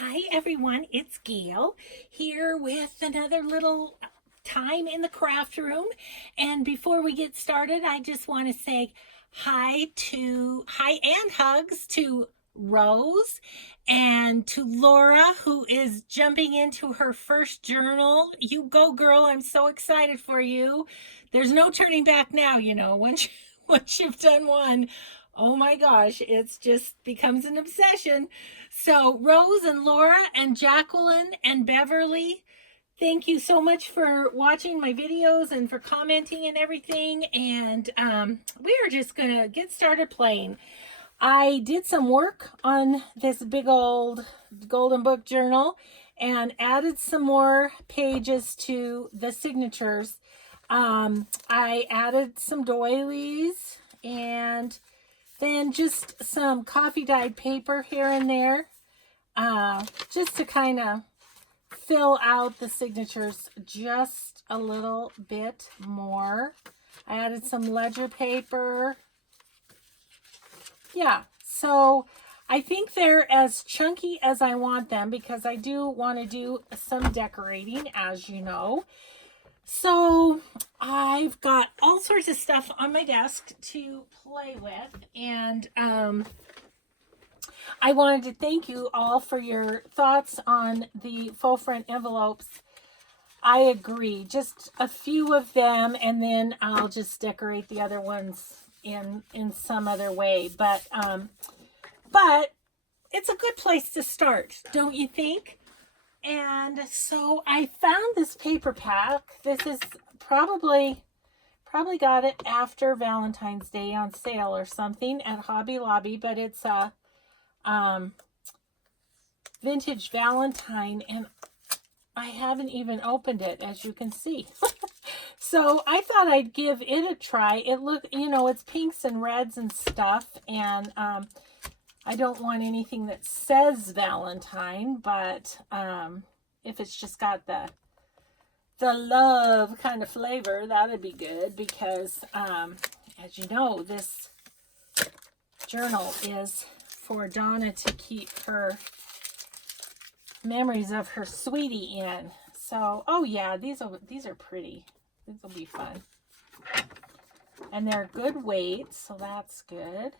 Hi everyone, it's Gail here with another little time in the craft room. And before we get started, I just want to say hi and hugs to Rose and to Laura, who is jumping into her first journal. You go, girl. I'm so excited for you. There's no turning back now, once you've done one. Oh my gosh, it's just becomes an obsession. So, Rose and Laura and Jacqueline and Beverly, thank you so much for watching my videos and for commenting and everything. And we are just going to get started playing. I did some work on this big old Golden Book journal and added some more pages to the signatures. I added some doilies and then just some coffee dyed paper here and there, just to kind of fill out the signatures just a little bit more. I added some ledger paper. Yeah, so I think they're as chunky as I want them because I do want to do some decorating, as you know. So I've got all sorts of stuff on my desk to play with, and I wanted to thank you all for your thoughts on the faux front envelopes. I agree, just a few of them, and then I'll just decorate the other ones in some other way. But it's a good place to start, don't you think? And so I found this paper pack. This is probably got it after Valentine's Day on sale or something at Hobby Lobby, but it's a vintage Valentine, and I haven't even opened it, as you can see. So I thought I'd give it a try. It's pinks and reds and stuff, and I don't want anything that says Valentine, but if it's just got the love kind of flavor, that'd be good because, as you know, this journal is for Donna to keep her memories of her sweetie in. So, oh yeah, these are pretty. These will be fun. And they're good weight, so that's good.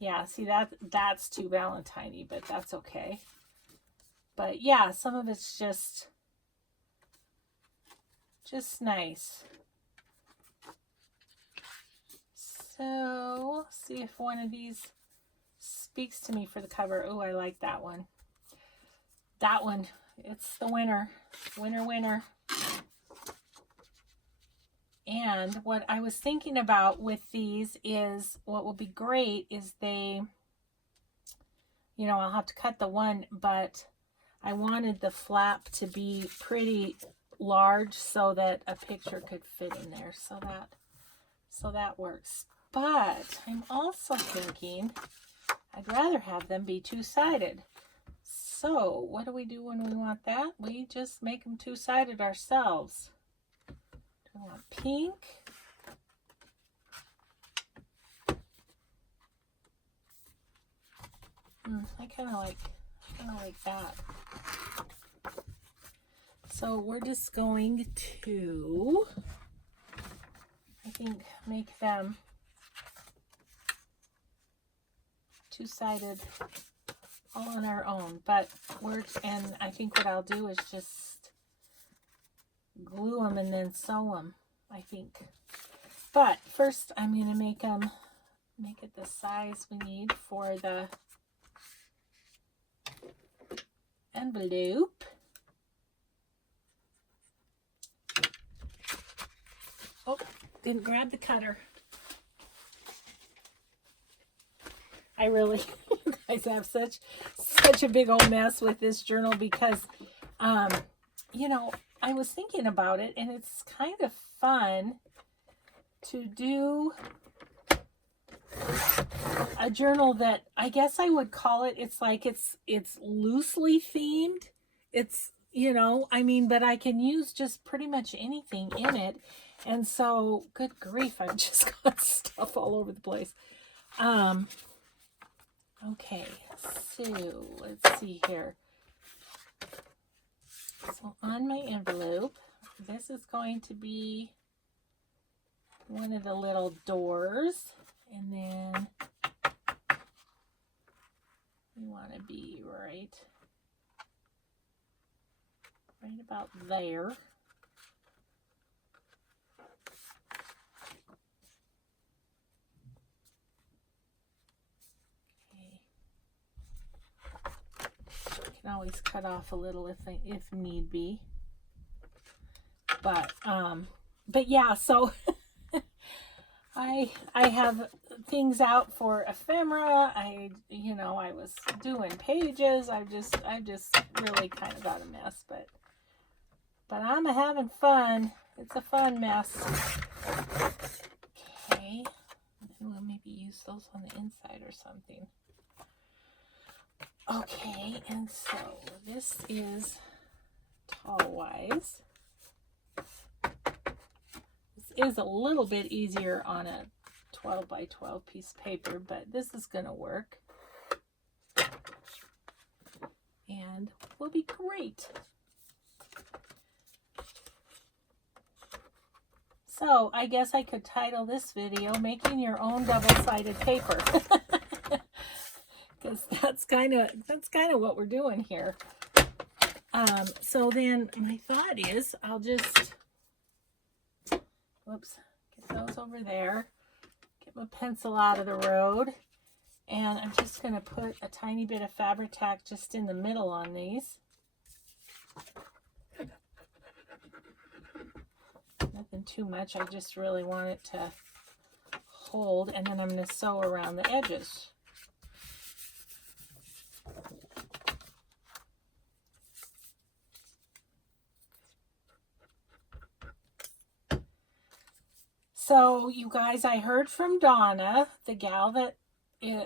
Yeah, see that's too Valentine-y, but that's okay. But yeah, some of it's just nice. So, see if one of these speaks to me for the cover. Oh, I like that one. That one, it's the winner. Winner. And what I was thinking about with these is what will be great is I'll have to cut the one, but I wanted the flap to be pretty large so that a picture could fit in there. So that works. But I'm also thinking I'd rather have them be two-sided. So what do we do when we want that? We just make them two-sided ourselves. I want pink. I kind of like that. So we're just going to, I think, make them two-sided all on our own. And I think what I'll do is just glue them and then sew them, I think. But first I'm going to make it the size we need for the envelope. Oh, didn't grab the cutter. I really, you guys have such a big old mess with this journal because, I was thinking about it, and it's kind of fun to do a journal that I guess I would call it, it's loosely themed. It's, but I can use just pretty much anything in it. And so, good grief, I've just got stuff all over the place. Okay, so let's see here. So on my envelope, this is going to be one of the little doors, and then we want to be right about there. Okay. Can always cut off a little if need be. But yeah, so I have things out for ephemera. I was doing pages. I've just really kind of got a mess, but I'm having fun. It's a fun mess. Okay, we'll maybe use those on the inside or something. Okay, and so this is tall-wise. This is a little bit easier on a 12 by 12 piece of paper, but this is going to work. And will be great. So I guess I could title this video Making Your Own Double-Sided Paper. Because that's kind of what we're doing here. So then my thought is I'll just, whoops, get those over there, get my pencil out of the road, and I'm just going to put a tiny bit of Fabri-Tac just in the middle on these. Nothing too much, I just really want it to hold, and then I'm going to sew around the edges. So, you guys, I heard from Donna, the gal that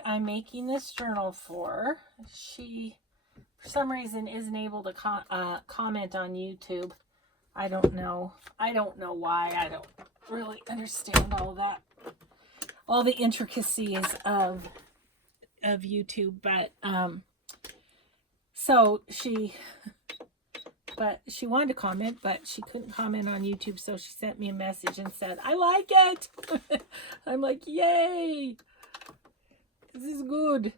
I'm making this journal for. She, for some reason, isn't able to comment on YouTube. I don't know. I don't know why. I don't really understand all the intricacies of YouTube. But so she wanted to comment, but she couldn't comment on YouTube. So she sent me a message and said, "I like it." I'm like, "Yay! This is good."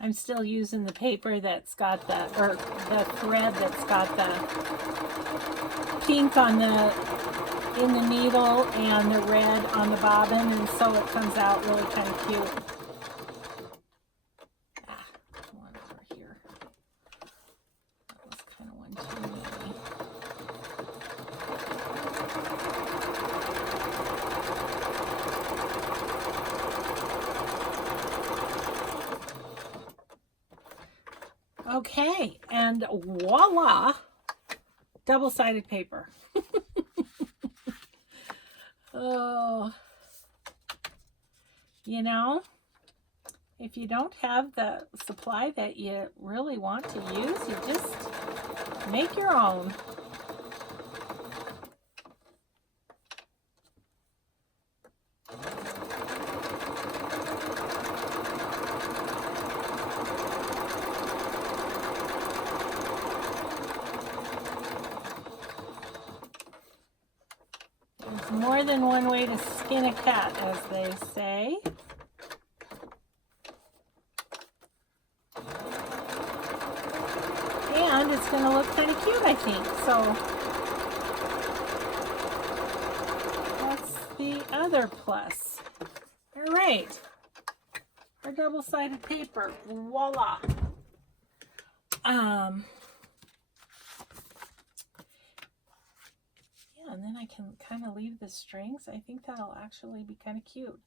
I'm still using the paper that's got the thread that's got the pink on in the needle and the red on the bobbin, and so it comes out really kind of cute. One over here. That was kind of one too many. Okay, and voila, double-sided paper. Oh, if you don't have the supply that you really want to use, you just make your own. More than one way to skin a cat, as they say. And it's going to look kind of cute, I think. So that's the other plus. All right. Our double-sided paper. Voila. And then I can kind of leave the strings. I think that'll actually be kind of cute.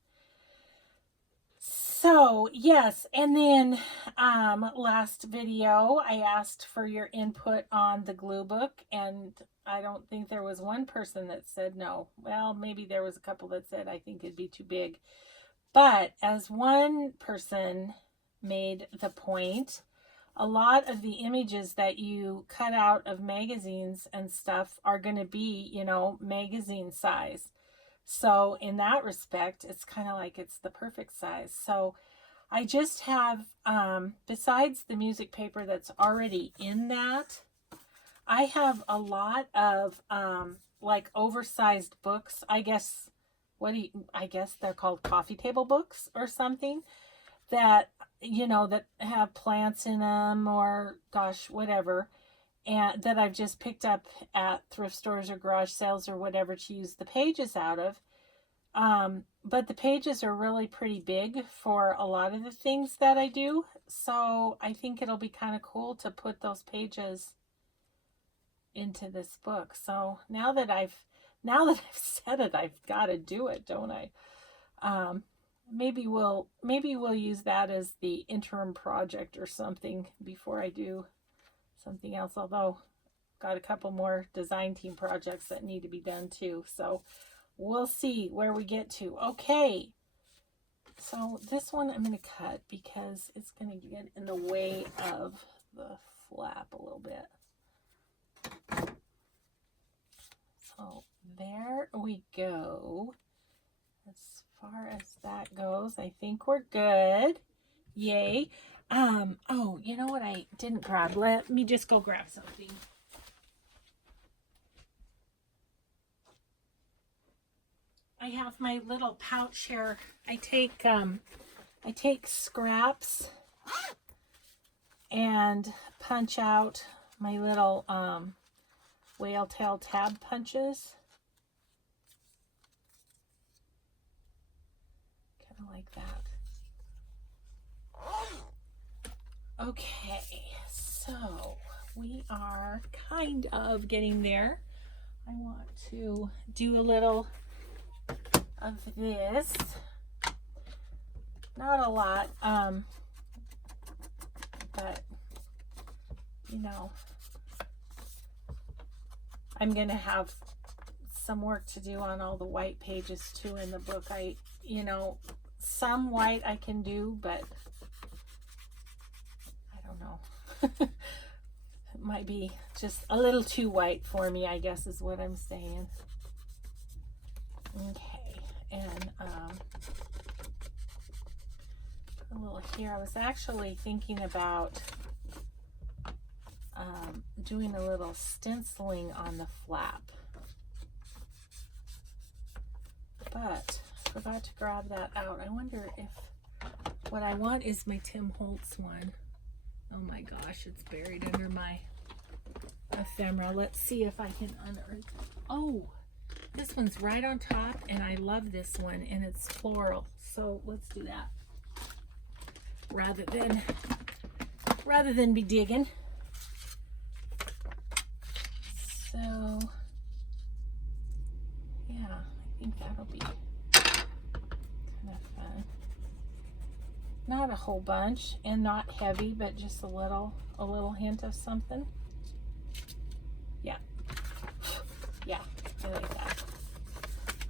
So So yes, and then last video I asked for your input on the glue book, and I don't think there was one person that said no. Well, maybe there was a couple that said I think it'd be too big. But as one person made the point, a lot of the images that you cut out of magazines and stuff are going to be, you know, magazine size. So in that respect, it's kind of like it's the perfect size. So I just have, besides the music paper that's already in that, I have a lot of like oversized books. I guess, I guess they're called coffee table books or something, that, you know, that have plants in them, or gosh, whatever. And that I've just picked up at thrift stores or garage sales or whatever to use the pages out of. But the pages are really pretty big for a lot of the things that I do. So I think it'll be kind of cool to put those pages into this book. So now that I've said it, I've got to do it, don't I? Maybe we'll use that as the interim project or something before I do something else, although got a couple more design team projects that need to be done too. So we'll see where we get to. Okay. So this one I'm going to cut because it's going to get in the way of the flap a little bit. So there we go. As far as that goes, I think we're good. Yay. Oh, you know what I didn't grab? Let me just go grab something. I have my little pouch here. I take scraps and punch out my little whale tail tab punches. Kind of like that. Okay, so we are kind of getting there. I want to do a little of this. Not a lot, but you know, I'm gonna have some work to do on all the white pages too in the book. You know, some white I can do, but I don't know. It might be just a little too white for me, I guess is what I'm saying. Okay, and a little here. I was actually thinking about doing a little stenciling on the flap, but I forgot to grab that out. I wonder if what I want is my Tim Holtz one. Oh my gosh, it's buried under my ephemera. Let's see if I can unearth. Oh, this one's right on top, and I love this one, and it's floral. So let's do that rather than be digging. So yeah, I think that'll be kind of fun. Not a whole bunch and not heavy, but just a little hint of something. Yeah. Yeah, I like that.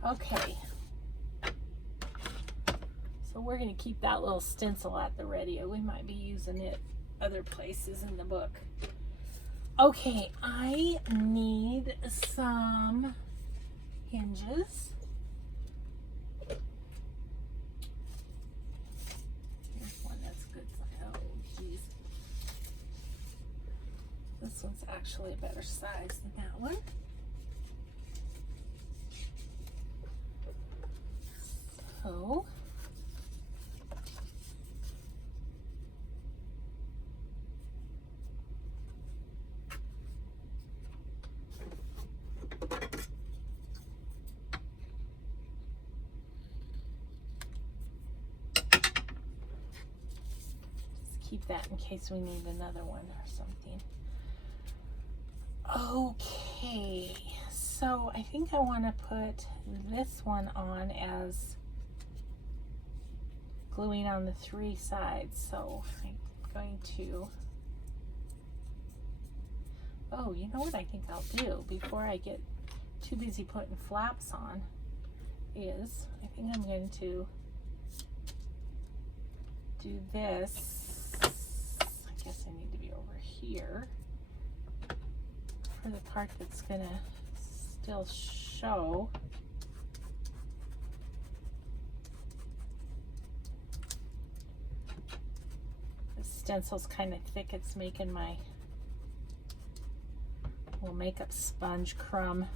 Okay. So we're going to keep that little stencil at the ready. We might be using it other places in the book. Okay, I need some hinges. Here's one that's good. Oh, geez. This one's actually a better size than that one. So keep that in case we need another one or something. Okay, so I think I want to put this one on as gluing on the 3 sides. So I'm going to, oh, you know what I think I'll do before I get too busy putting flaps on is, I think I'm going to do this. I guess I need to be over here for the part that's gonna still show. The stencil's kind of thick. It's making my little makeup sponge crumb.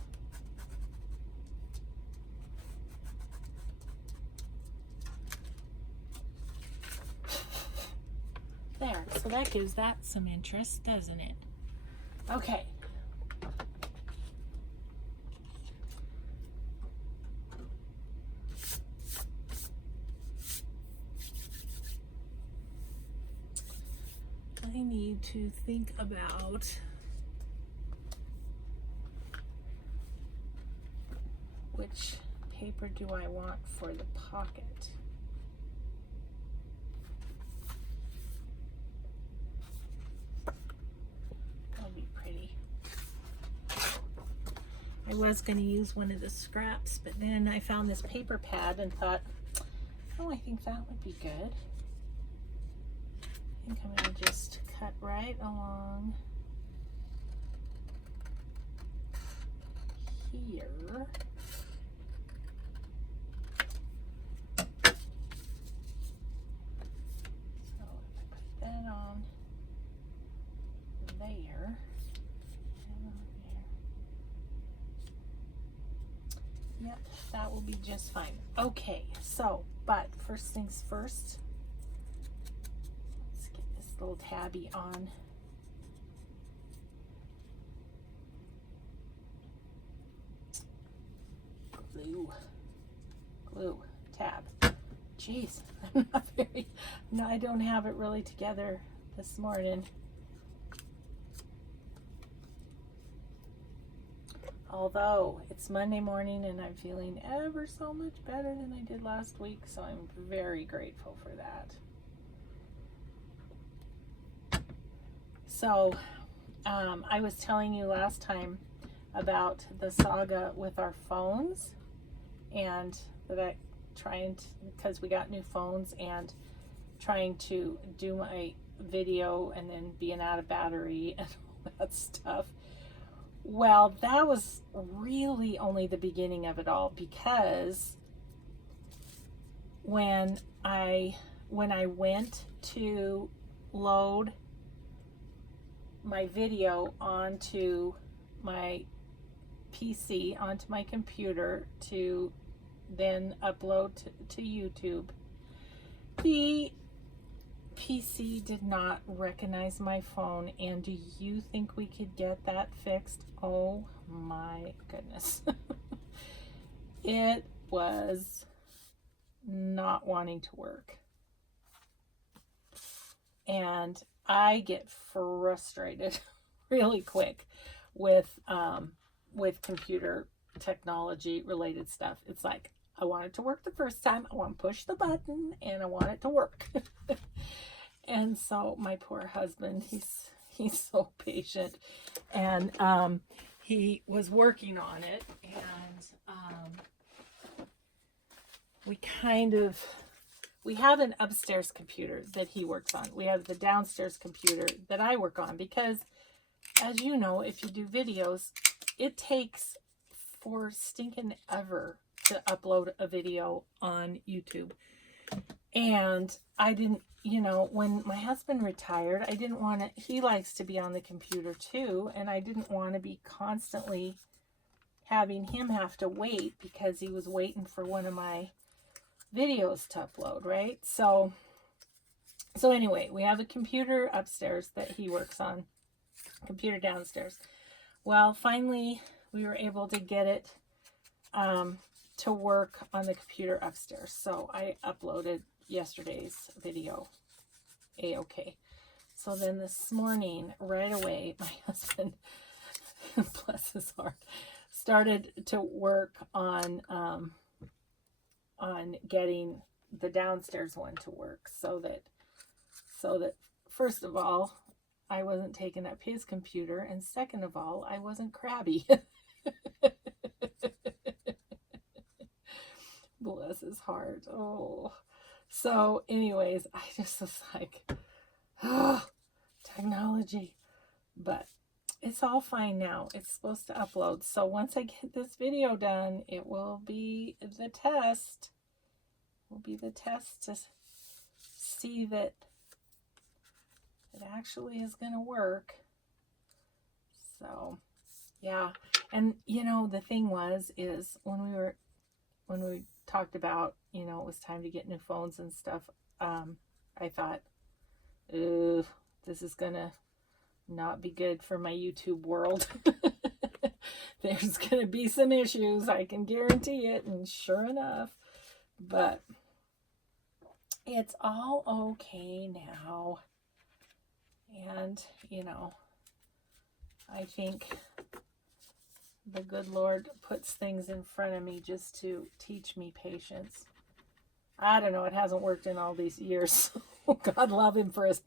There, so that gives that some interest, doesn't it? Okay. I need to think about which paper do I want for the pocket. That'll be pretty. I was going to use one of the scraps, but then I found this paper pad and thought, oh, I think that would be good. I think I'm going to just cut right along here. So if I put that on there, and on there. Yep, that will be just fine. Okay, so, but first things first, let's get this little tabby on. Glue, tab. Jeez, I'm not very, no, I don't have it really together this morning. Although it's Monday morning and I'm feeling ever so much better than I did last week, so I'm very grateful for that. So, I was telling you last time about the saga with our phones, and that I trying to, because we got new phones, and trying to do my video and then being out of battery and all that stuff. Well, that was really only the beginning of it all, because when I went to load my video onto my PC, onto my computer to then upload to YouTube, the PC did not recognize my phone. And do you think we could get that fixed? Oh my goodness. It was not wanting to work. And I get frustrated really quick with computer technology related stuff. It's like, I want it to work the first time, I want to push the button, and I want it to work. And so my poor husband, he's so patient, and he was working on it, and we have an upstairs computer that he works on. We have the downstairs computer that I work on, because as you know, if you do videos, it takes for stinking ever to upload a video on YouTube. And I didn't, when my husband retired, I didn't want to, he likes to be on the computer too, and I didn't want to be constantly having him have to wait because he was waiting for one of my videos to upload, right? So anyway, we have a computer upstairs that he works on, computer downstairs. Well, finally we were able to get it to work on the computer upstairs. So I uploaded yesterday's video a-okay. So then this morning, right away, my husband, bless his heart, started to work on getting the downstairs one to work so that first of all, I wasn't taking up his computer, and second of all, I wasn't crabby. Bless his heart. Oh. So anyways, I just was like, oh, technology. But it's all fine now. It's supposed to upload. So once I get this video done, it will be the test. Will be the test to see that it actually is going to work. So, yeah. And, you know, the thing is when we talked about, you know, it was time to get new phones and stuff, I thought, ooh, this is going to not be good for my YouTube world. There's going to be some issues, I can guarantee it, and sure enough. But it's all okay now. And, you know, I think the good Lord puts things in front of me just to teach me patience. I don't know, it hasn't worked in all these years. God love him for his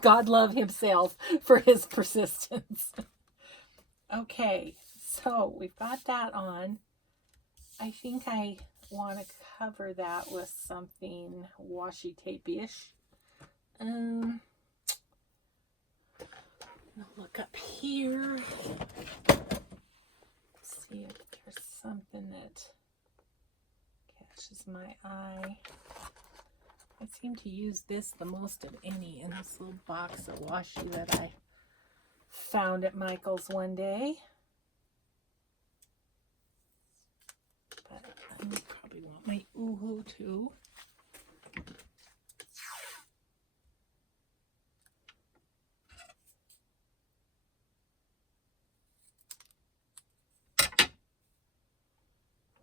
God love himself for his persistence. Okay, so we've got that on. I think I want to cover that with something washi tape-ish. I'll look up here. See if there's something that catches my eye. I seem to use this the most of any in this little box of washi that I found at Michael's one day. But I probably want my Uhu too.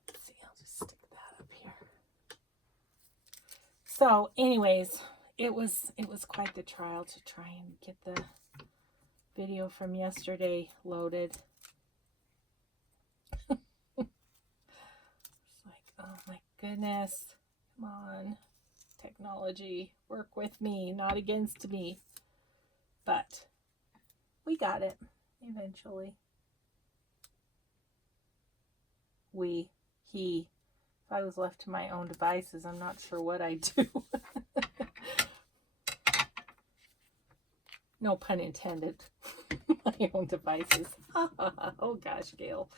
Let's see, I'll just stick that up here. So anyways, it was quite the trial to try and get the video from yesterday loaded. It's like, oh my goodness, come on, technology, work with me, not against me. But we got it eventually. If I was left to my own devices, I'm not sure what I'd do. No pun intended. My own devices. Oh gosh, Gail.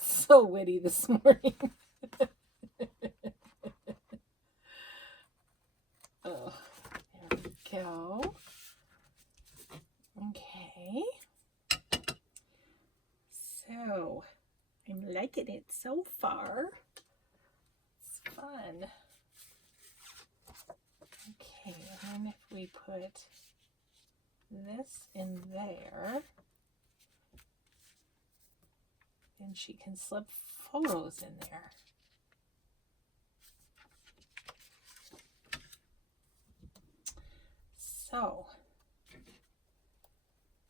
So witty this morning. Oh, there we go. Okay. So, I'm liking it so far. It's fun. Okay, and then if we put this in there, then she can slip photos in there. So,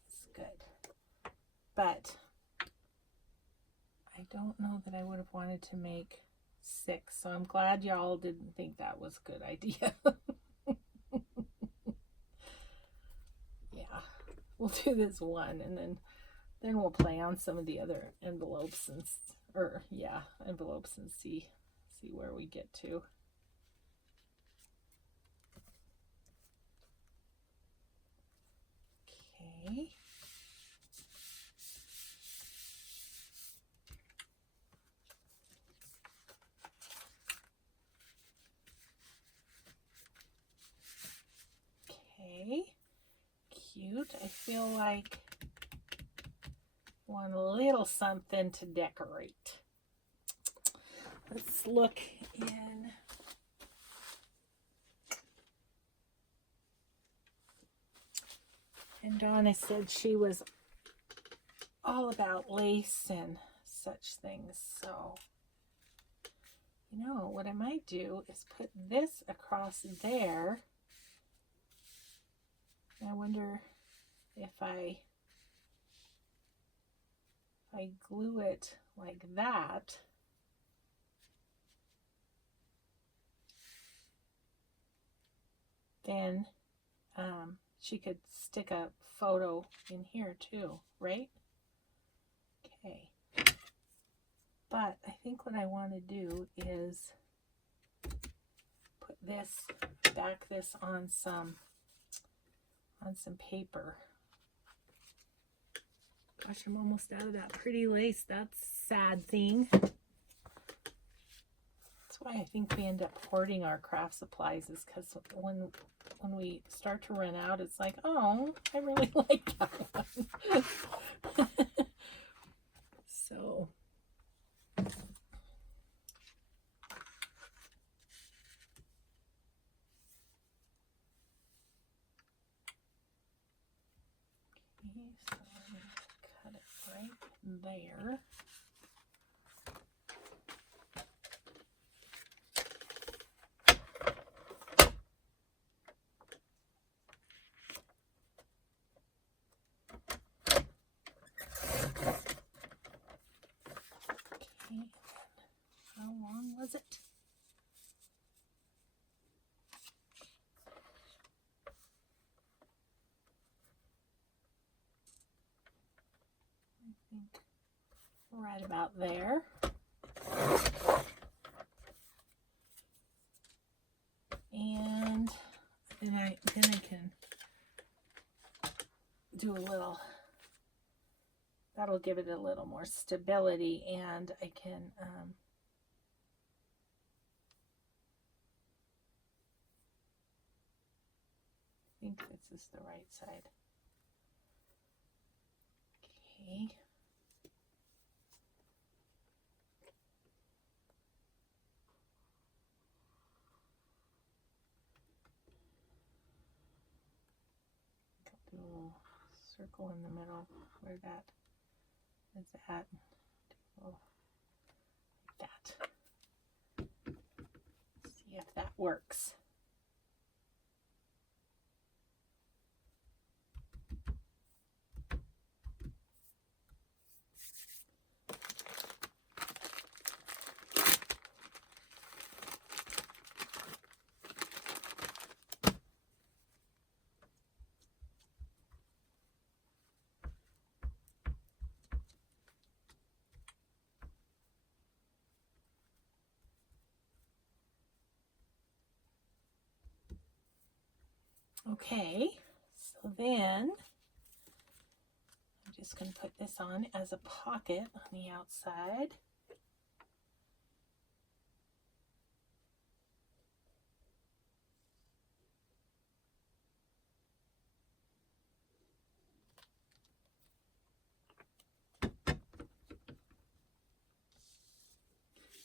it's good. But I don't know that I would have wanted to make 6, so I'm glad y'all didn't think that was a good idea. Yeah, we'll do this one, and then we'll play on some of the other envelopes and see where we get to. Okay. Okay, cute. I feel like one little something to decorate. Let's look in. And Donna said she was all about lace and such things. So, you know, what I might do is put this across there. I wonder if I glue it like that, then she could stick a photo in here too, right? Okay. But I think what I want to do is put this, back this on some paper. Gosh, I'm almost out of that pretty lace. That's a sad thing. That's why I think we end up hoarding our craft supplies, is because when we start to run out, it's like, oh, I really like that one. So so I'm going to cut it right there. Okay, how long was it? I think right about there. And then I can do a little, that'll give it a little more stability, and I can I think this is the right side. Okay. Do a little circle in the middle where that is at. Like that. See if that works. Okay, so then I'm just going to put this on as a pocket on the outside.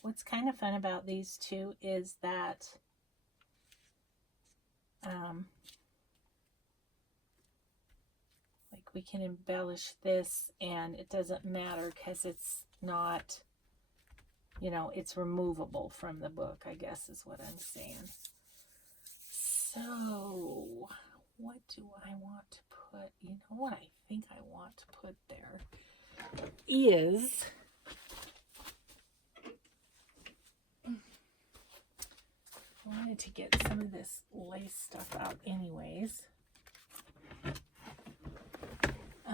What's kind of fun about these two is that like we can embellish this and it doesn't matter because it's not, you know, it's removable from the book, I guess is what I'm saying. So what do I want to put? You know what I think I want to put there is I wanted to get some of this lace stuff out anyways. Is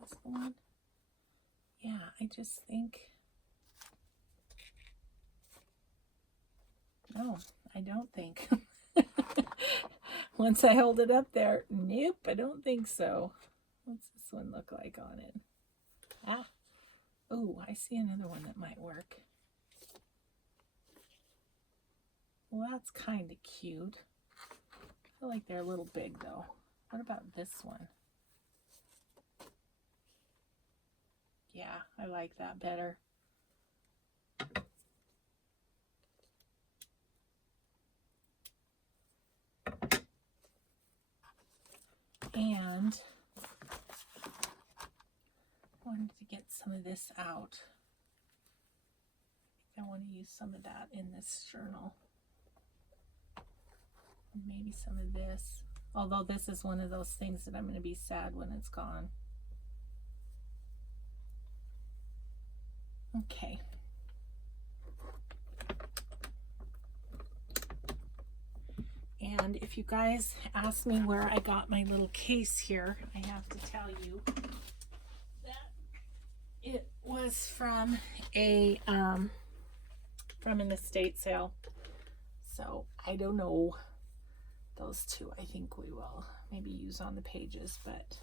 this the one? Yeah, I just think, no, I don't think. Once I hold it up there, nope, I don't think so. What's this one look like on it? Ah, oh, I see another one that might work. Well, that's kind of cute. I feel like they're a little big though. What about this one? Yeah, I like that better. And I wanted to get some of this out. I think I want to use some of that in this journal. And maybe some of this. Although this is one of those things that I'm going to be sad when it's gone. Okay. And if you guys ask me where I got my little case here, I have to tell you that it was from an estate sale. So I don't know. Those two I think we will maybe use on the pages, but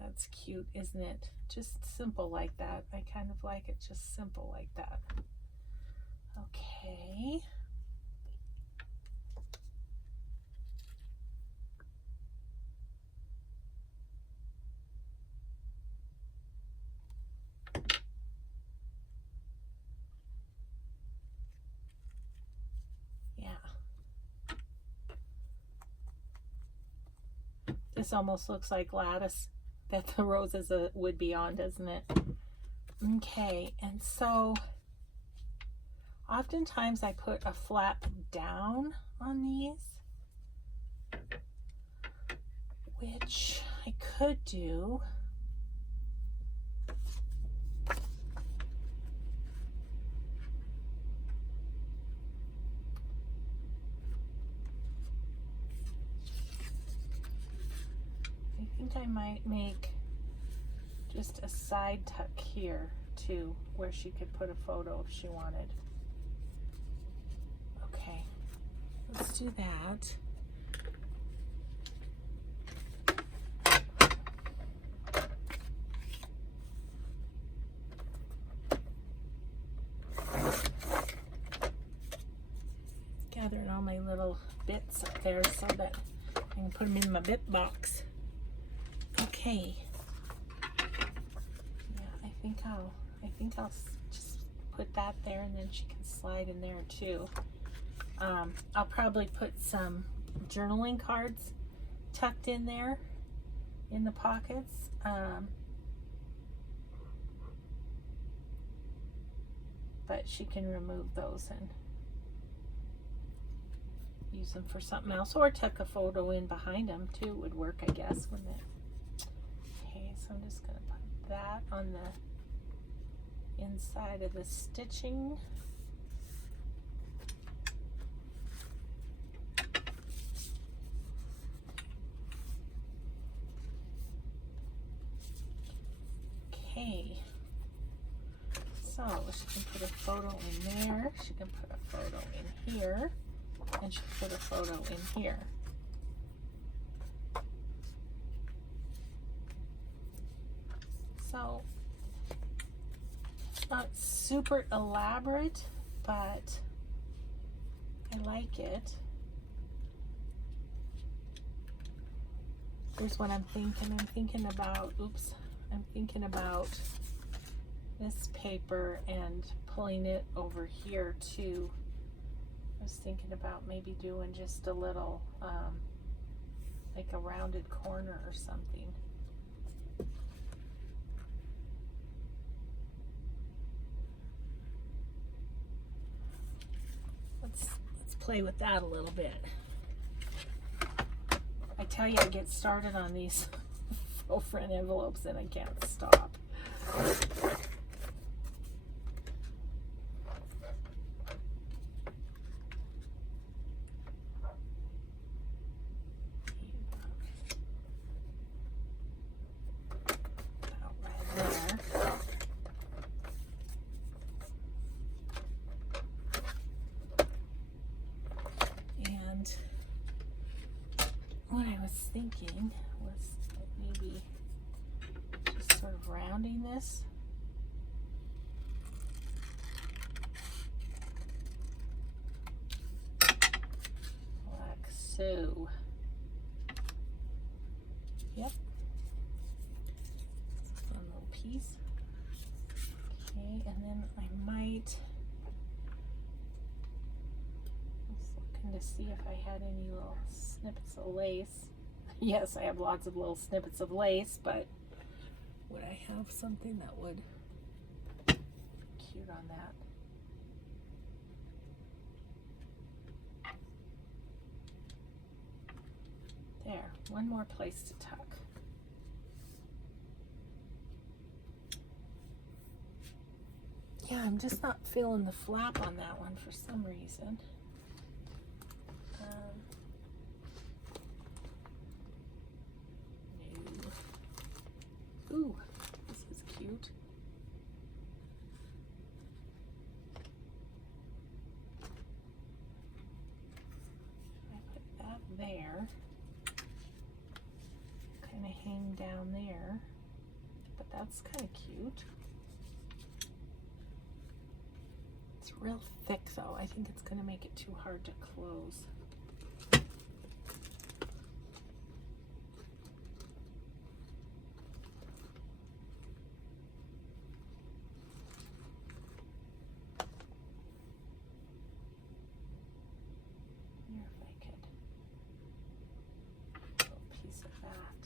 that's cute, isn't it? Just simple like that. I kind of like it just simple like that. Okay. Yeah. This almost looks like lattice that the roses would be on, doesn't it? Okay, and so oftentimes I put a flap down on these, which I could do. I think I might make just a side tuck here too, where she could put a photo if she wanted. Okay, let's do that. Gathering all my little bits up there so that I can put them in my bit box. Okay. Yeah, I think I'll just put that there, and then she can slide in there too. I'll probably put some journaling cards tucked in there in the pockets. But she can remove those and use them for something else, or tuck a photo in behind them too would work, I guess, wouldn't it? Okay, so I'm just going to put that on the inside of the stitching. Okay, so she can put a photo in there, she can put a photo in here, and she can put a photo in here. So it's not super elaborate, but I like it. Here's what I'm thinking. I'm thinking about this paper and pulling it over here too. I was thinking about maybe doing just a little, like a rounded corner or something. Let's play with that a little bit. I tell you, I get started on these faux front envelopes and I can't stop. What I was thinking was maybe just sort of rounding this. Like so. Yep. One little piece. Okay, and then I might, I was looking to see if I had any little snippets of lace. Yes, I have lots of little snippets of lace, but would I have something that would be cute on that? There, one more place to tuck. Yeah, I'm just not feeling the flap on that one for some reason. No. Ooh, this is cute. I put that there. Kind of hang down there. But that's kind of cute. It's real thick though. I think it's going to make it too hard to close. Here, if I could. A little piece of that.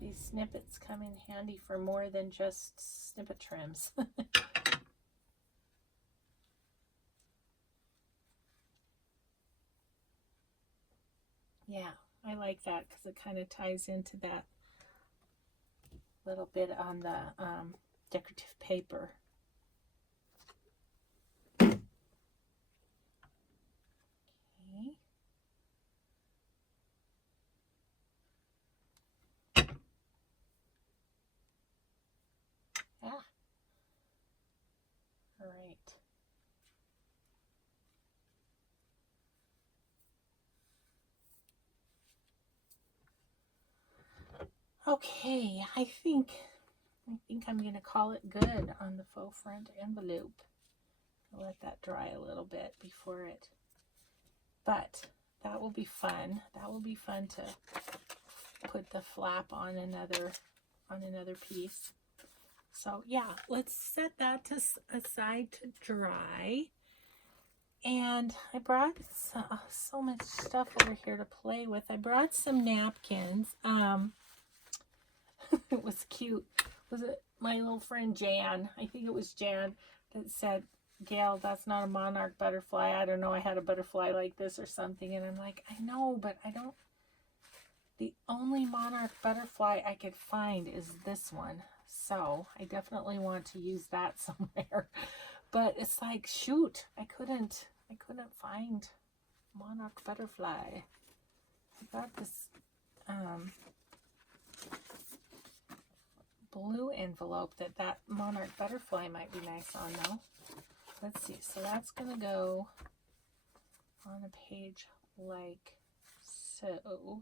These snippets come in handy for more than just snippet trims. Yeah, I like that because it kind of ties into that little bit on the decorative paper. Okay. Ah. All right. Okay, I think I'm going to call it good on the faux front envelope. I'll let that dry a little bit before it. But that will be fun. That will be fun to put the flap on another piece. So yeah, let's set that aside to dry. And I brought so much stuff over here to play with. I brought some napkins. It was cute. Was it my little friend Jan? I think it was Jan that said, "Gail, that's not a monarch butterfly. I don't know. I had a butterfly like this or something." And I'm like, I know, but I don't. The only monarch butterfly I could find is this one. So I definitely want to use that somewhere. But it's like, shoot, I couldn't find monarch butterfly. I got this blue envelope that monarch butterfly might be nice on though. Let's see. So that's going to go on a page like so.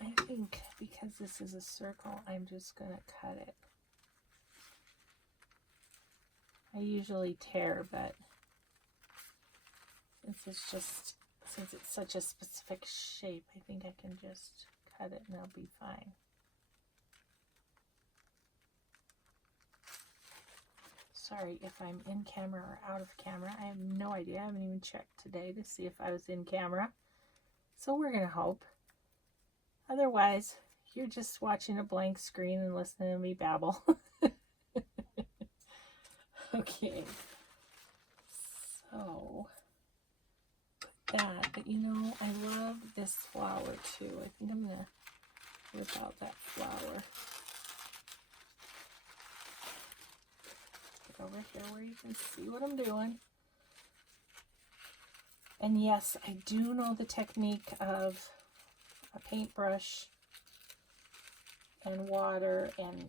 I think because this is a circle, I'm just going to cut it. I usually tear, but since it's such a specific shape, I think I can just cut it and it'll be fine. Sorry if I'm in camera or out of camera. I have no idea. I haven't even checked today to see if I was in camera. So we're going to hope. Otherwise, you're just watching a blank screen and listening to me babble. Okay. So, that, but you know, I love this flower too. I think I'm going to rip out that flower. Get over here where you can see what I'm doing. And yes, I do know the technique of a paintbrush and water and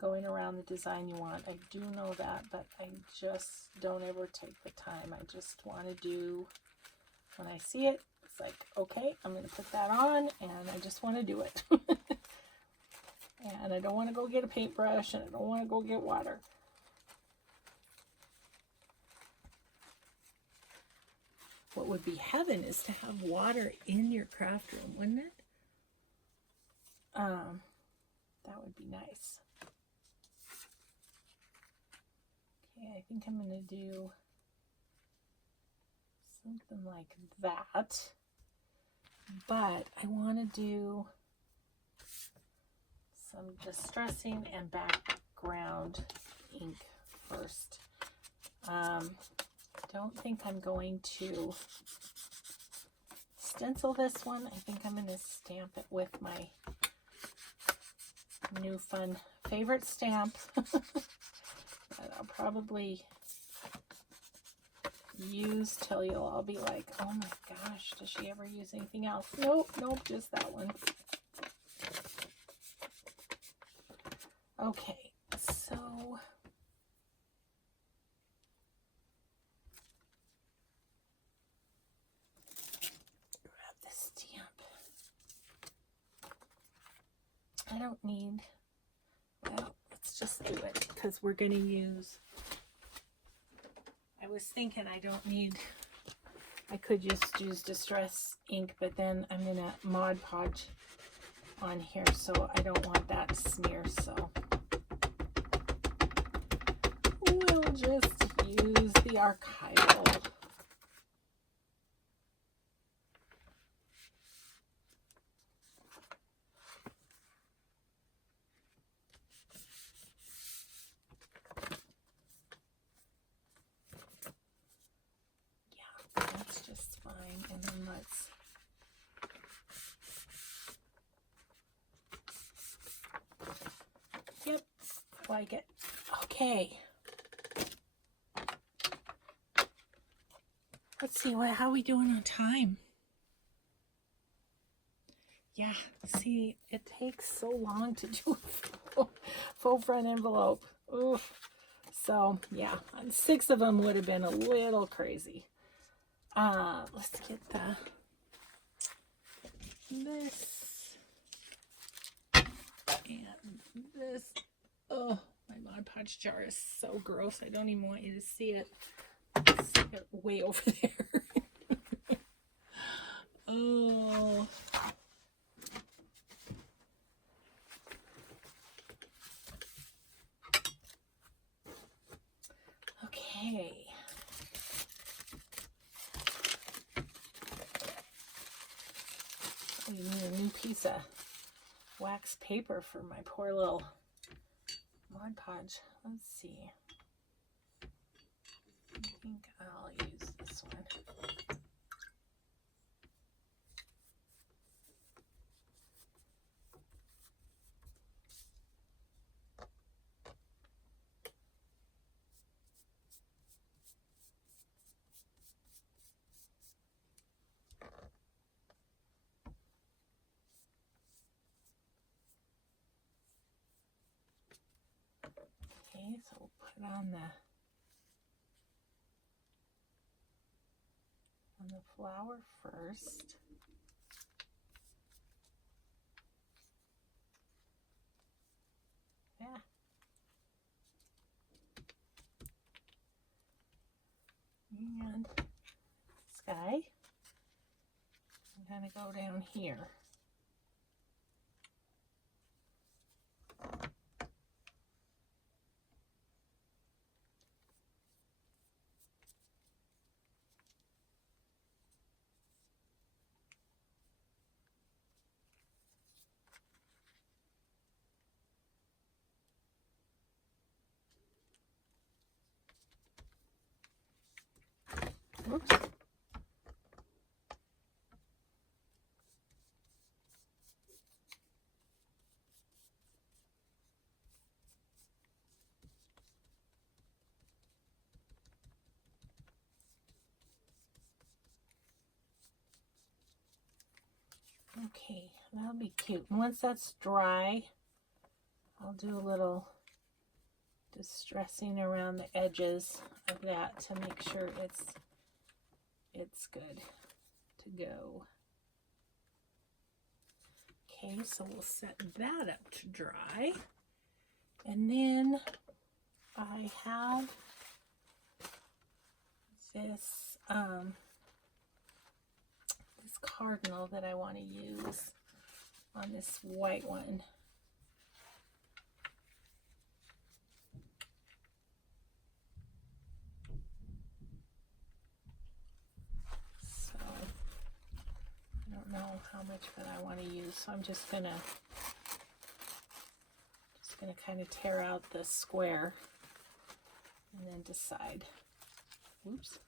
going around the design you want. I do know that, but I just don't ever take the time. I just want to do, when I see it, it's like, okay, I'm going to put that on, and I just want to do it. And I don't want to go get a paintbrush, and I don't want to go get water. What would be heaven is to have water in your craft room, wouldn't it? That would be nice. Okay, I think I'm going to do something like that. But I want to do some distressing and background ink first. Don't think I'm going to stencil this one. I think I'm going to stamp it with my new fun favorite stamp that I'll probably use till you'll all be like, oh my gosh, does she ever use anything else? Nope, nope, just that one. Okay, so grab the stamp. I don't need, well, let's just do it because we're going to use, I was thinking I don't need, I could just use Distress ink, but then I'm going to Mod Podge on here, so I don't want that to smear, so we'll just use the archival. Yeah, that's just fine. And then let's yep, like it. Okay. Let's see, how are we doing on time? Yeah, see, it takes so long to do a full front envelope. Oof. So, yeah, 6 of them would have been a little crazy. Let's get this and this. Oh, my Mod Podge jar is so gross. I don't even want you to see it. It's way over there. Oh. Okay. We need a new piece of wax paper for my poor little Mod Podge. Let's see. I think I'll use this one. Okay, so we'll put on the flower first. Yeah. And sky. I'm going to go down here. Oops. Okay, that'll be cute. And once that's dry, I'll do a little distressing around the edges of that to make sure it's good to go. Okay, so we'll set that up to dry. And then I have this this cardinal that I want to use on this white one. know how much of it I want to use, so I'm just gonna kind of tear out the square and then decide. Oops.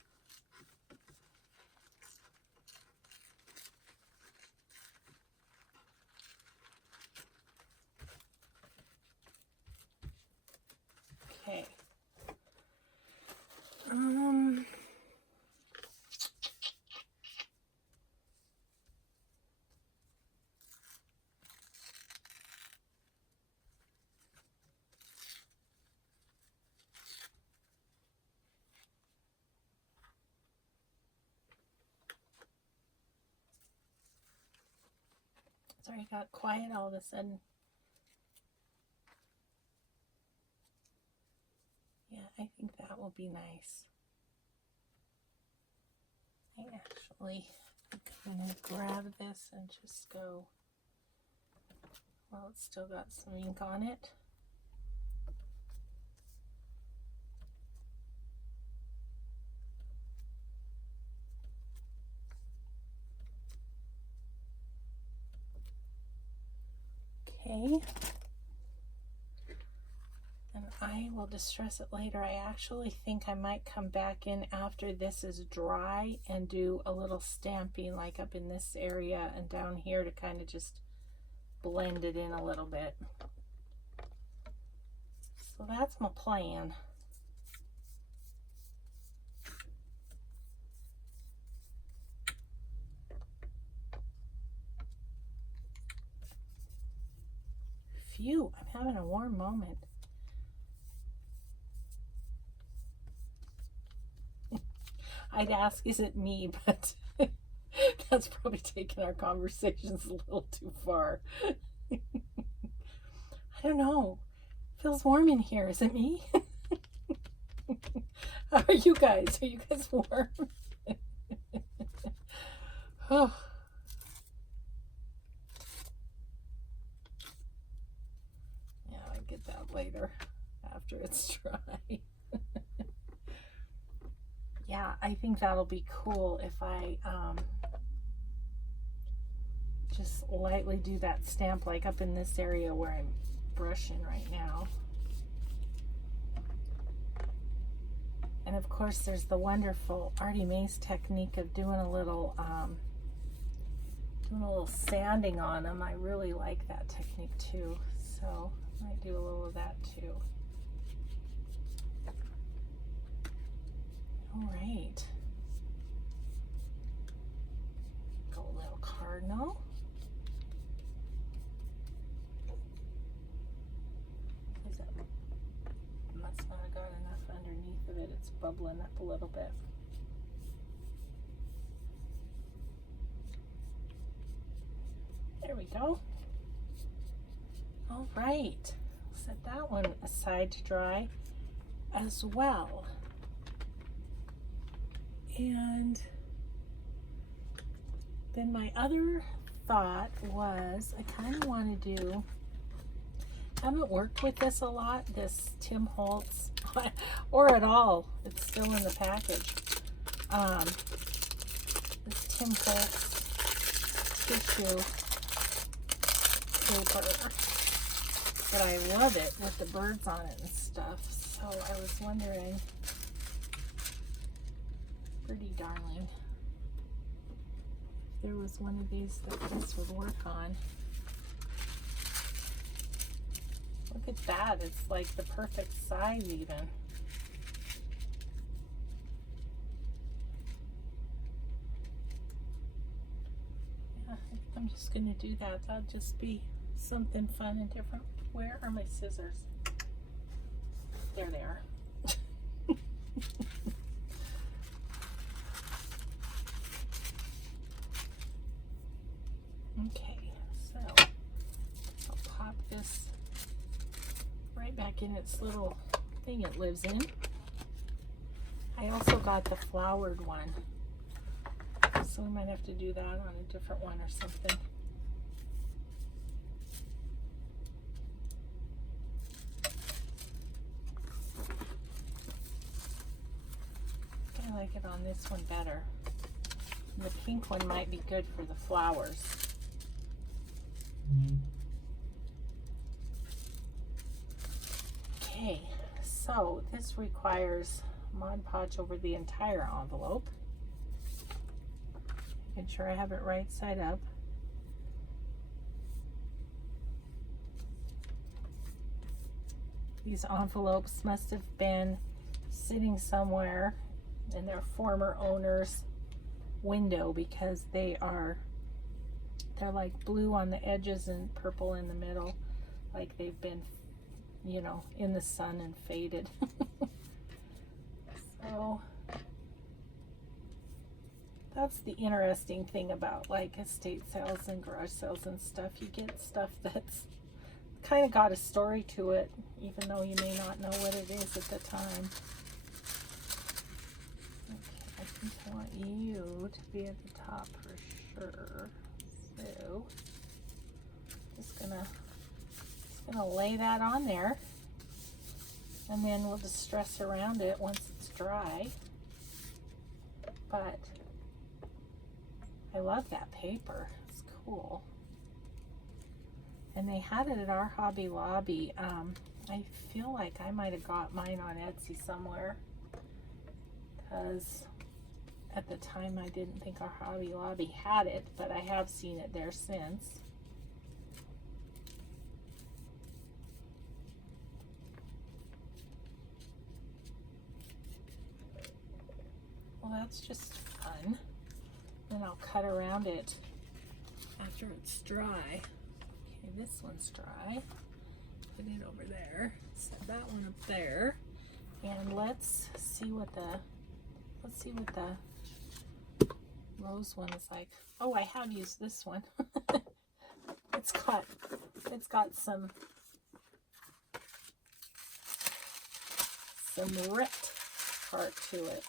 Okay. Sorry, I got quiet all of a sudden. Yeah, I think that will be nice. I actually am going to grab this and just go, well, it's still got some ink on it. Okay. And I will distress it later. I actually think I might come back in after this is dry and do a little stamping like up in this area and down here to kind of just blend it in a little bit. So that's my plan. Phew, I'm having a warm moment. I'd ask, is it me? But that's probably taking our conversations a little too far. I don't know. Feels warm in here. Is it me? How are you guys? Are you guys warm? Oh. Yeah, I'll get that later after it's dry. Yeah, I think that'll be cool if I just lightly do that stamp like up in this area where I'm brushing right now. And of course there's the wonderful Artie Mays technique of doing a little sanding on them. I really like that technique too, so I might do a little of that too. All right, go a little cardinal. Is that, must not have got enough underneath of it. It's bubbling up a little bit. There we go. All right, set that one aside to dry as well. And then my other thought was I kind of want to do, I haven't worked with this a lot, this Tim Holtz, or at all, it's still in the package. This Tim Holtz tissue paper, but I love it with the birds on it and stuff. So I was wondering, pretty darling, if there was one of these that this would work on. Look at that, it's like the perfect size even. Yeah, I'm just gonna do that. That'll just be something fun and different. Where are my scissors? There they are. Okay, so I'll pop this right back in its little thing it lives in. I also got the flowered one, so we might have to do that on a different one or something. I like it on this one better. The pink one might be good for the flowers. Okay, so this requires Mod Podge over the entire envelope. Making sure I have it right side up. These envelopes must have been sitting somewhere in their former owner's window because they're like blue on the edges and purple in the middle, like they've been, you know, in the sun and faded. So that's the interesting thing about like estate sales and garage sales and stuff. You get stuff that's kind of got a story to it, even though you may not know what it is at the time. Okay, I think I want you to be at the top for sure. So just gonna lay that on there, and then we'll just stress around it once it's dry. But I love that paper. It's cool. And they had it at our Hobby Lobby. I feel like I might have got mine on Etsy somewhere, because at the time I didn't think our Hobby Lobby had it, but I have seen it there since. Well, that's just fun. Then I'll cut around it after it's dry. Okay, this one's dry. Put it over there. Set that one up there. And let's see what the rose one is like. Oh, I have used this one. It's got some ripped part to it.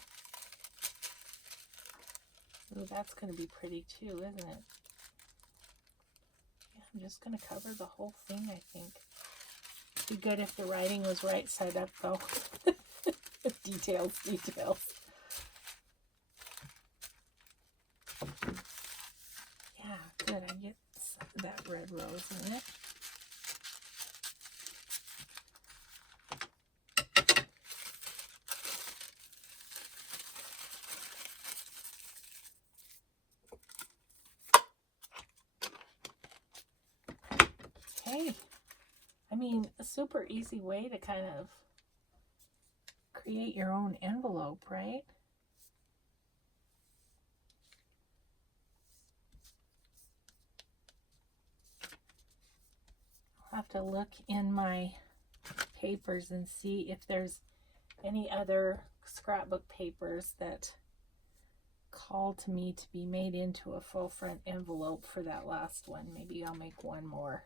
Ooh, that's going to be pretty too, isn't it? Yeah, I'm just going to cover the whole thing, I think. Be good if the writing was right side up, though. Details. Yeah, good. I get some of that red rose in it. Okay. I mean, a super easy way to kind of create your own envelope, right? I'll have to look in my papers and see if there's any other scrapbook papers that call to me to be made into a full front envelope for that last one. Maybe I'll make one more.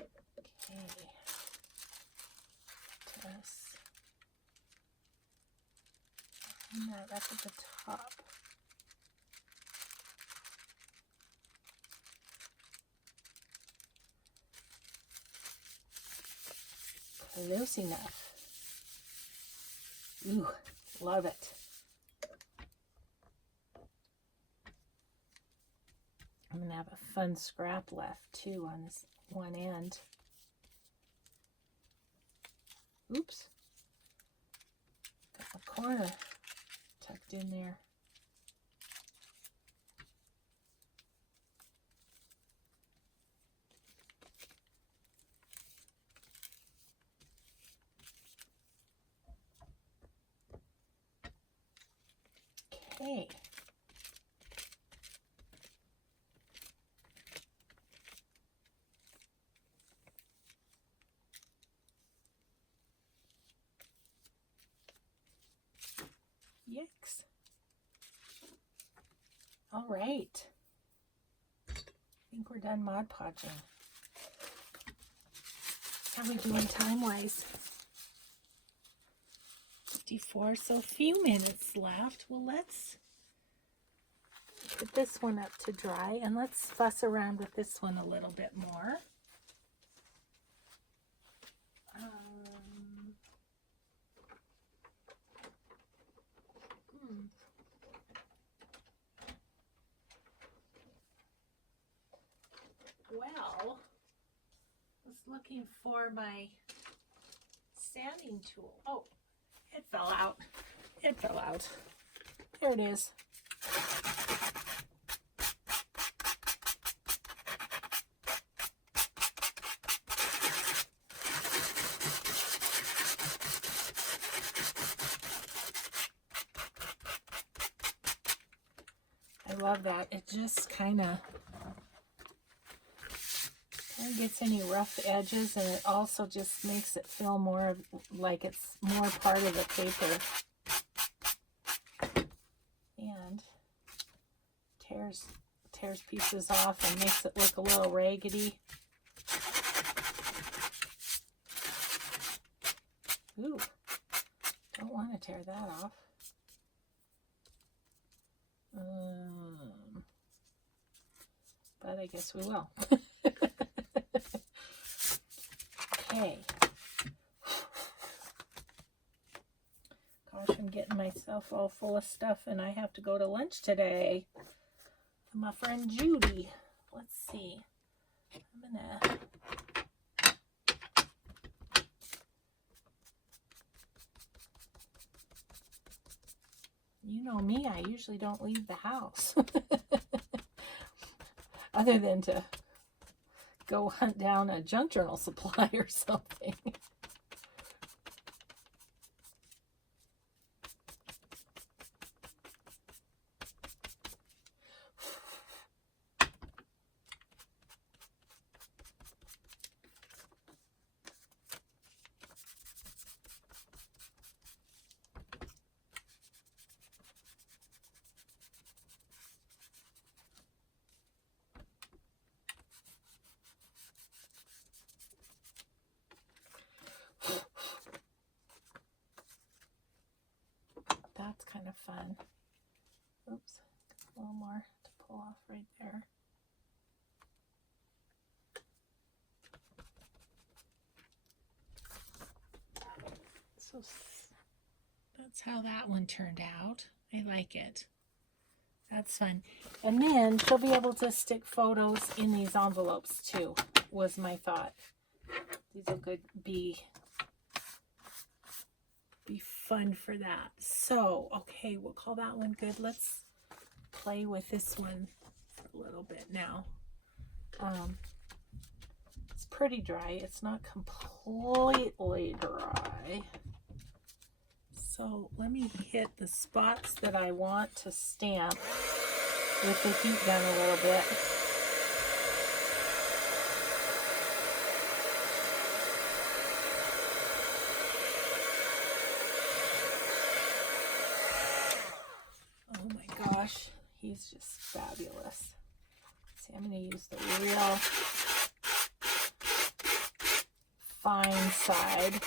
Okay. And that up at the top. Close enough. Ooh, love it. I'm going to have a fun scrap left too on this one end. Oops. Got the corner tucked in there. Okay. Yikes. All right. I think we're done Mod Podging. How are we doing time-wise? 54, so a few minutes left. Well, let's put this one up to dry, and let's fuss around with this one a little bit more. Well, I was looking for my sanding tool. Oh, it fell out. It fell out. There it is. I love that. It just kind of gets any rough edges, and it also just makes it feel more like it's more part of the paper, and tears pieces off and makes it look a little raggedy. Ooh, don't want to tear that off. But I guess we will. Okay. Gosh, I'm getting myself all full of stuff, and I have to go to lunch today with my friend Judy. Let's see. I'm gonna... You know me, I usually don't leave the house. Other than to go hunt down a junk journal supply or something. That's kind of fun. Oops, a little more to pull off right there. So that's how that one turned out. I like it. That's fun. And then she'll be able to stick photos in these envelopes too, was my thought. These will be fun for that. So, okay, we'll call that one good. Let's play with this one a little bit now. It's pretty dry. It's not completely dry. So let me hit the spots that I want to stamp with the heat gun a little bit. Oh my gosh, he's just fabulous. See, I'm going to use the real fine side.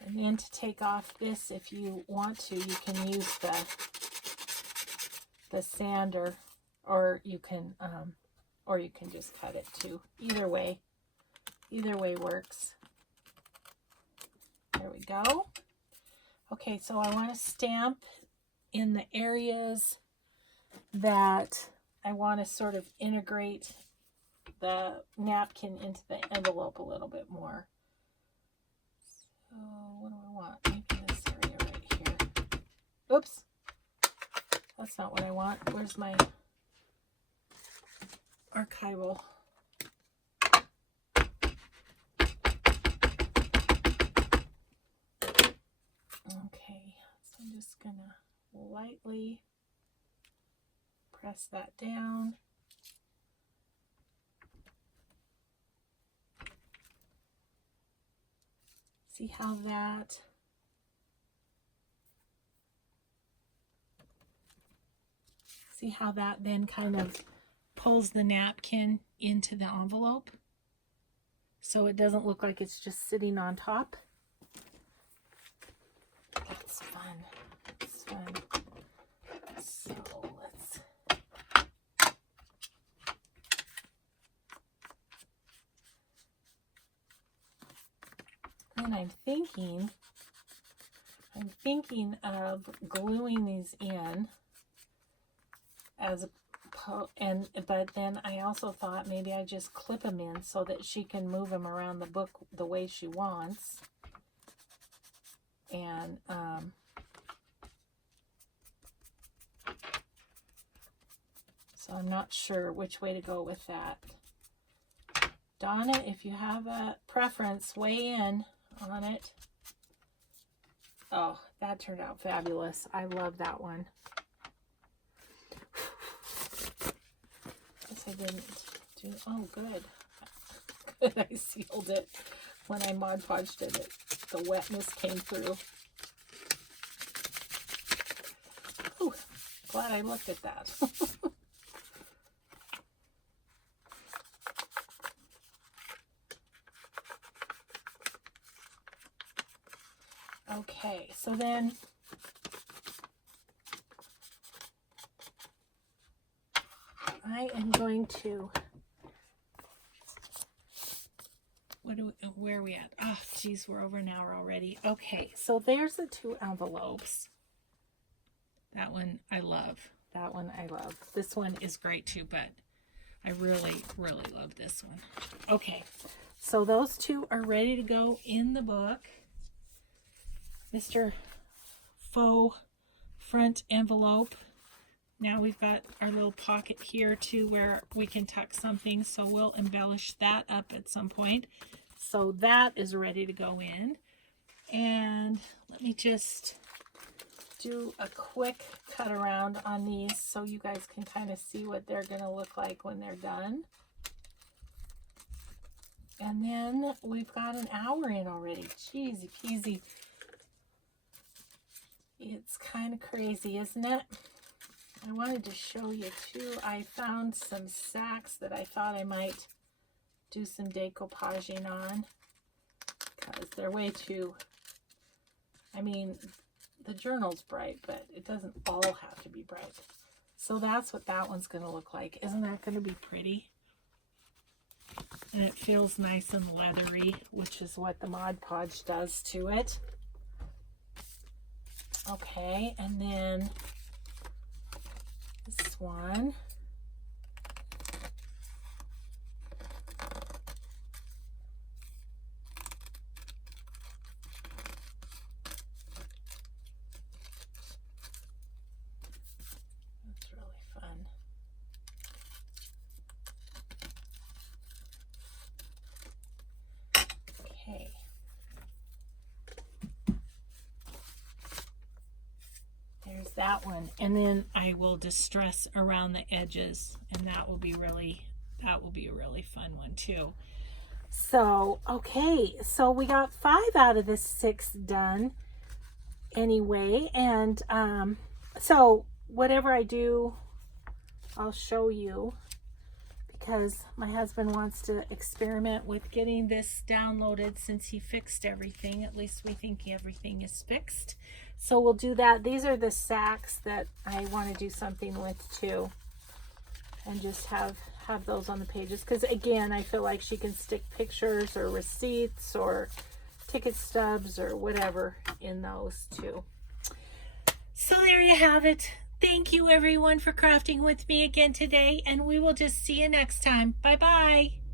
And then to take off this, if you want to, you can use the sander, or you can just cut it too. Either way works. There we go. Okay, so I want to stamp in the areas that I want to sort of integrate the napkin into the envelope a little bit more. So what do I want? Maybe this area right here. Oops. That's not what I want. Where's my archival? Okay, so I'm just gonna lightly press that down. See how that then kind of pulls the napkin into the envelope so it doesn't look like it's just sitting on top. That's fun. It's fun. So let's... And I'm thinking of gluing these in as a but then I also thought maybe I just clip them in so that she can move them around the book the way she wants. And so I'm not sure which way to go with that. Donna, if you have a preference, weigh in on it. Oh, that turned out fabulous. I love that one. Guess I didn't do... Oh, good. Good, I sealed it. When I Mod Podged it, the wetness came through. Ooh, glad I looked at that. Okay, so then I am going to, where are we at? Oh, geez, we're over an hour already. Okay, so there's the two envelopes. That one I love. That one I love. This one is great too, but I really, really love this one. Okay, so those two are ready to go in the book. Mr. Faux front envelope. Now we've got our little pocket here too where we can tuck something, so we'll embellish that up at some point. So that is ready to go in. And let me just do a quick cut around on these so you guys can kind of see what they're going to look like when they're done. And then we've got an hour in already. Cheesy peasy. It's kind of crazy, isn't it? I wanted to show you too. I found some sacks that I thought I might do some decoupaging on because they're way too... I mean, the journal's bright, but it doesn't all have to be bright. So that's what that one's going to look like. Isn't that going to be pretty? And it feels nice and leathery, which is what the Mod Podge does to it. Okay, and then this one. That's really fun. Okay. There's that one, and then I will distress around the edges, and that will be a really fun one too. So okay, so we got 5 out of the 6 done anyway, and so whatever I do, I'll show you, because my husband wants to experiment with getting this downloaded since he fixed everything. At least we think everything is fixed. So we'll do that. These are the sacks that I want to do something with too. And just have those on the pages. Because again, I feel like she can stick pictures or receipts or ticket stubs or whatever in those too. So there you have it. Thank you everyone for crafting with me again today. And we will just see you next time. Bye-bye.